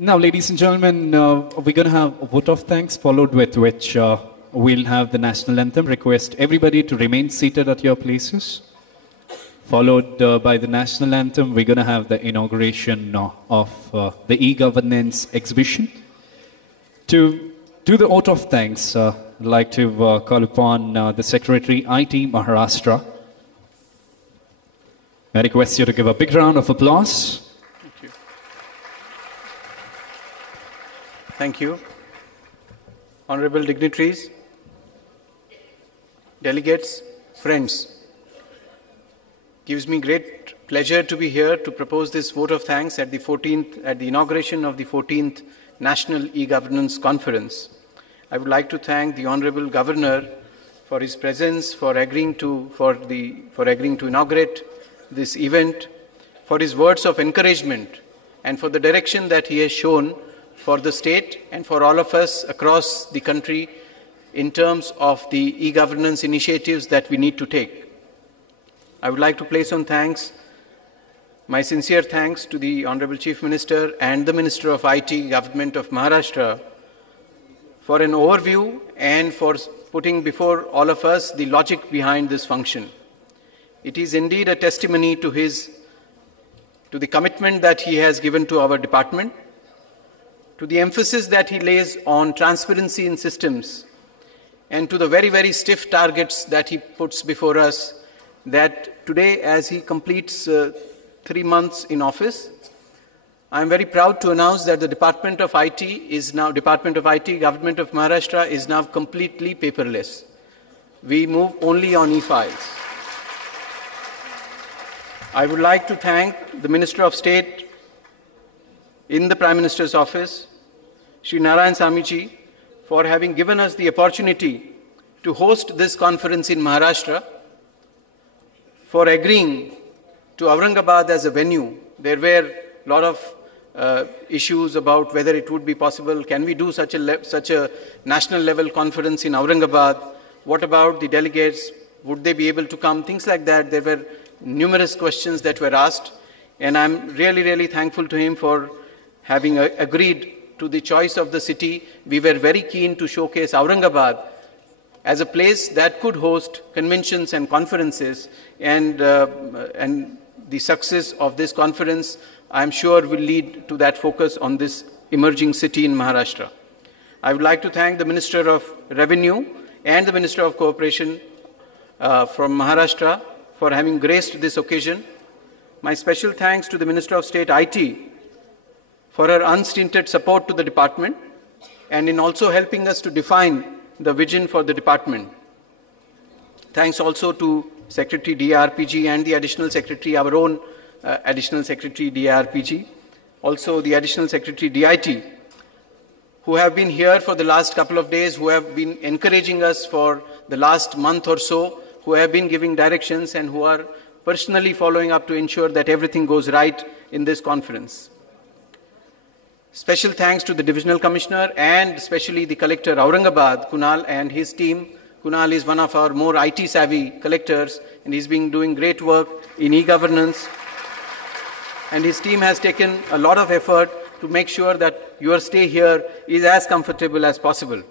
Now, ladies and gentlemen, we're going to have a vote of thanks, followed with which we'll have the national anthem. Request everybody to remain seated at your places. Followed by the national anthem, we're going to have the inauguration of the e-governance exhibition. To do the vote of thanks, I'd like to call upon the Secretary, IT Maharashtra. I request you to give a big round of applause. Thank you. Honorable dignitaries, delegates, friends. Gives me great pleasure to be here to propose this vote of thanks at the inauguration of the 14th National E-Governance Conference. I would like to thank the Honorable Governor for his presence, for agreeing to inaugurate this event, for his words of encouragement, and for the direction that he has shown for the state and for all of us across the country in terms of the e-governance initiatives that we need to take. I would like to place on thanks my sincere thanks to the Honorable Chief Minister and the Minister of IT, Government of Maharashtra, for an overview and for putting before all of us the logic behind this function. It is indeed a testimony to the commitment that he has given to our department, to the emphasis that he lays on transparency in systems, and to the very, very stiff targets that he puts before us, that today, as he completes 3 months in office, I am very proud to announce that the Department of IT, Government of Maharashtra, is now completely paperless. We move only on e-files. I would like to thank the Minister of State in the Prime Minister's office, Shri Narayan Samiji, for having given us the opportunity to host this conference in Maharashtra, for agreeing to Aurangabad as a venue. There were a lot of issues about whether it would be possible, can we do such a national level conference in Aurangabad? What about the delegates? Would they be able to come? Things like that. There were numerous questions that were asked, and I'm really, really thankful to him for having agreed to the choice of the city. We were very keen to showcase Aurangabad as a place that could host conventions and conferences, and the success of this conference, I'm sure, will lead to that focus on this emerging city in Maharashtra. I would like to thank the Minister of Revenue and the Minister of Cooperation from Maharashtra for having graced this occasion. My special thanks to the Minister of State IT for her unstinted support to the department and in also helping us to define the vision for the department. Thanks also to Secretary DRPG and the Additional Secretary, our own Additional Secretary DRPG, also the Additional Secretary DIT, who have been here for the last couple of days, who have been encouraging us for the last month or so, who have been giving directions and who are personally following up to ensure that everything goes right in this conference. Special thanks to the Divisional Commissioner and especially the Collector Aurangabad, Kunal, and his team. Kunal is one of our more IT-savvy collectors, and he's been doing great work in e-governance. And his team has taken a lot of effort to make sure that your stay here is as comfortable as possible.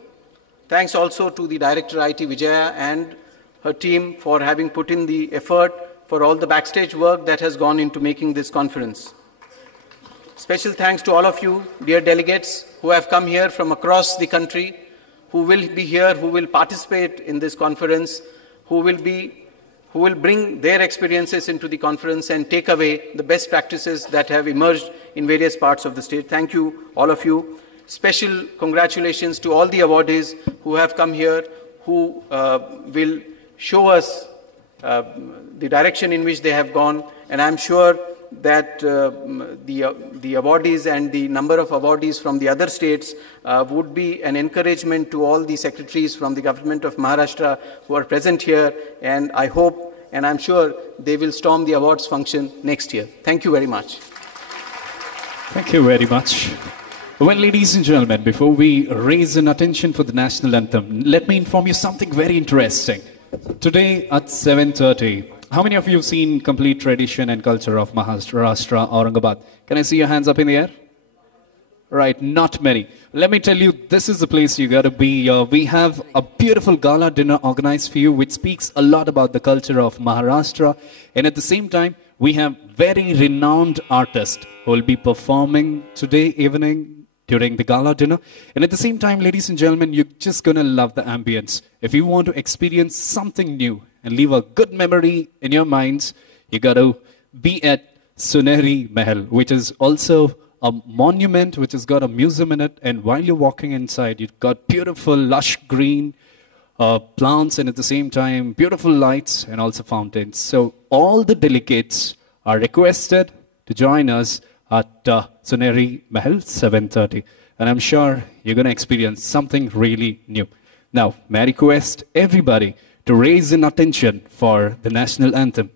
Thanks also to the Director IT, Vijaya, and her team for having put in the effort for all the backstage work that has gone into making this conference. Special thanks to all of you, dear delegates, who have come here from across the country, who will be here, who will participate in this conference, who will bring their experiences into the conference and take away the best practices that have emerged in various parts of the state. Thank you, all of you. Special congratulations to all the awardees who have come here, who will show us the direction in which they have gone, and I'm sure that the awardees and the number of awardees from the other states would be an encouragement to all the secretaries from the Government of Maharashtra who are present here, and I hope and I'm sure they will storm the awards function next year. Thank you very much. Thank you very much. Well, ladies and gentlemen, before we raise an attention for the national anthem, let me inform you something very interesting. Today at 7:30, how many of you have seen Complete Tradition and Culture of Maharashtra, Aurangabad? Can I see your hands up in the air? Right, not many. Let me tell you, this is the place you got to be. We have a beautiful gala dinner organized for you, which speaks a lot about the culture of Maharashtra. And at the same time, we have very renowned artists who will be performing today evening during the gala dinner. And at the same time, ladies and gentlemen, you're just going to love the ambience. If you want to experience something new and leave a good memory in your minds, you got to be at Suneri Mahal, which is also a monument which has got a museum in it, and while you're walking inside, you've got beautiful lush green plants, and at the same time beautiful lights and also fountains. So all the delegates are requested to join us at Suneri Mahal 7:30, and I'm sure you're going to experience something really new. Now, may I request everybody to raise in attention for the national anthem.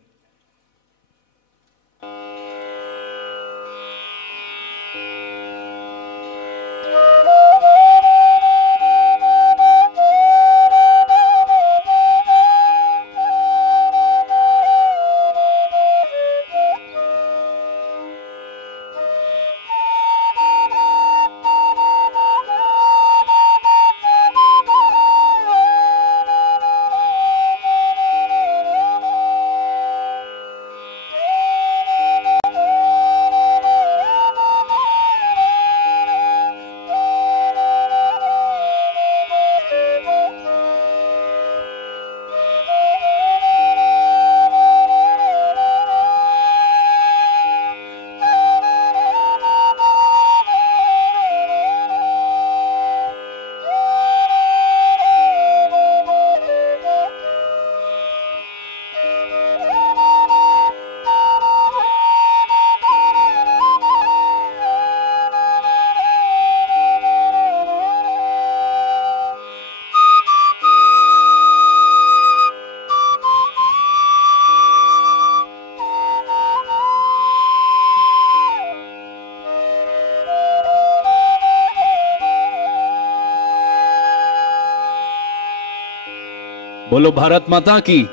Bolo Bharat Mata Ki.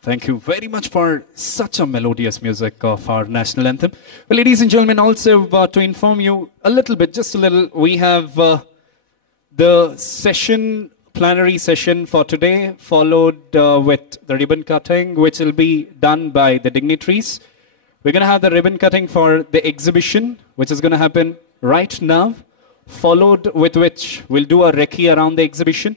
Thank you very much for such a melodious music of our national anthem. Well, ladies and gentlemen, also to inform you a little bit, just a little, we have the session, plenary session for today, followed with the ribbon cutting, which will be done by the dignitaries. We're going to have the ribbon cutting for the exhibition, which is going to happen right now, followed with which we'll do a recce around the exhibition.